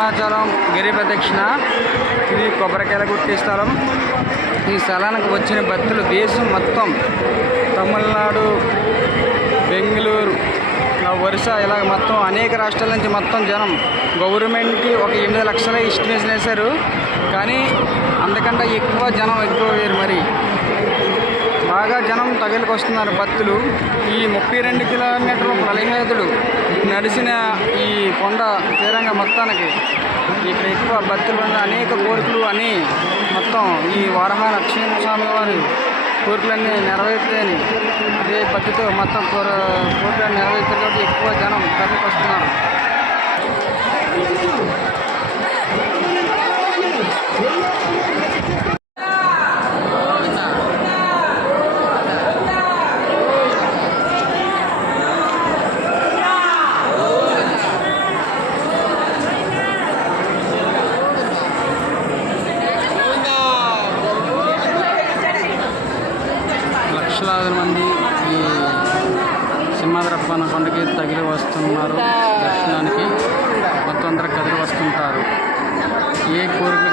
సింహాచలం గిరి ప్రదక్షిణ ఇది కొబ్బరికాయల గుట్టి స్థలం. ఈ స్థలానికి వచ్చిన భక్తులు దేశం మొత్తం తమిళనాడు బెంగళూరు ఒరిస్సా ఇలా మొత్తం అనేక రాష్ట్రాల నుంచి మొత్తం జనం గవర్నమెంట్కి ఒక ఎనిమిది లక్షల ఎస్టిమేషన్ వేశారు. కానీ అంతకంటే ఎక్కువ జనం ఎక్కువ వేరు మరి. బాగా జనం తగిలికి వస్తున్నారు భక్తులు. ఈ ముప్పై రెండు కిలోమీటర్లు ప్రళయహేతుడు నడిచిన ఈ కొండ తీరంగా మొత్తానికి ఇక్కడ ఎక్కువ భక్తులు ఉన్న అనేక కోరికలు అని మొత్తం ఈ వరహ లక్ష్మీ స్వామి వారి కోరికలన్నీ నెరవేర్తాయని అదే భక్తితో మొత్తం కోర కోరికలు నెరవేర్చడంతో ఎక్కువ జనం తరలికి వస్తున్నారు. లక్షలాది మంది ఈ సింహాద్రప్పన కొండకి తగిలి వస్తున్నారు దర్శనానికి. మొత్తం అందరూ కదిలి వస్తుంటారు. ఏ కోరిక